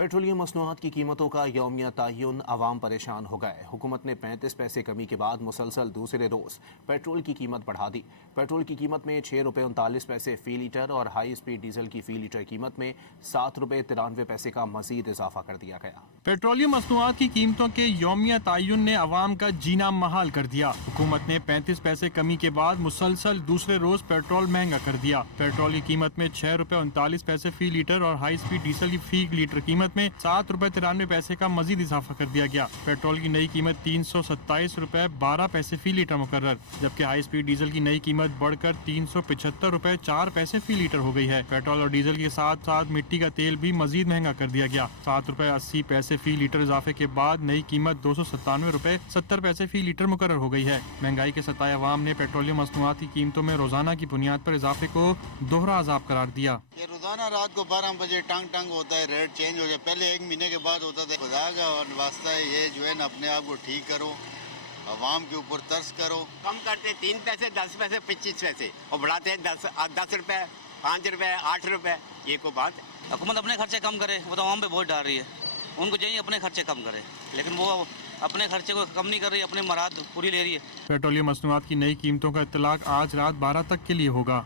Petroleum मसनूआत की कीमतों का यौमिया तयन अवाम परेशान हो गए। हुकूमत ने 35 पैसे कमी के बाद मुसलसल दूसरे रोज पेट्रोल की कीमत बढ़ा दी। पेट्रोल की कीमत में 6 रुपये 39 पैसे फी लीटर और हाई स्पीड डीजल की फी लीटर कीमत में 7 रुपये 93 पैसे का मजीद इजाफा कर दिया गया। पेट्रोलियम मसनूआत की कीमतों के यौमिया तयन ने अवाम का जीना महाल कर दिया। हुकूमत ने 35 पैसे कमी के बाद मुसलसल दूसरे रोज पेट्रोल महंगा कर दिया। पेट्रोल की कीमत में 6 रुपये 39 पैसे फी लीटर और हाई स्पीड डीजल की फी लीटर कीमत में 7 रुपये 93 पैसे का मजीद इजाफा कर दिया गया। पेट्रोल की नई कीमत 327 रुपये 12 पैसे फी लीटर मुकर्रर, जबकि हाई स्पीड डीजल की नई कीमत बढ़कर 375 रुपये 4 पैसे फी लीटर हो गई है। पेट्रोल और डीजल के साथ साथ मिट्टी का तेल भी मजीद महंगा कर दिया गया। 7 रुपये 80 पैसे फी लीटर इजाफे के बाद नई कीमत 297 रुपये 70 पैसे फी लीटर मुकर्रर हो गई है। महंगाई के सताए अवाम ने पेट्रोलियम मसनूआत की कीमतों में रोजाना की बुनियाद पर इजाफे को दोहरा अजाब करार दिया। ये रोजाना रात को 12 बजे टांग होता है, रेट चेंज हो जाए। पहले 1 महीने के बाद होता था। खुदा का वास्ता है, ये जो है ना अपने आप को ठीक करो, अवाम के ऊपर तरस करो। कम करते 3 पैसे 10 पैसे 25 पैसे और बढ़ाते हैं 10 रुपए 5 रुपए 8 रुपए। ये को बात है। हुकूमत अपने खर्चे कम करे, वो तो आवाम पे बोझ डाल रही है। उनको चाहिए अपने खर्चे कम करे, लेकिन वो अपने खर्चे को कम नहीं कर रही, अपने मराद पूरी ले रही है। पेट्रोलियम मसनूआत की नई कीमतों का इत्तलाक आज रात 12 तक के लिए होगा।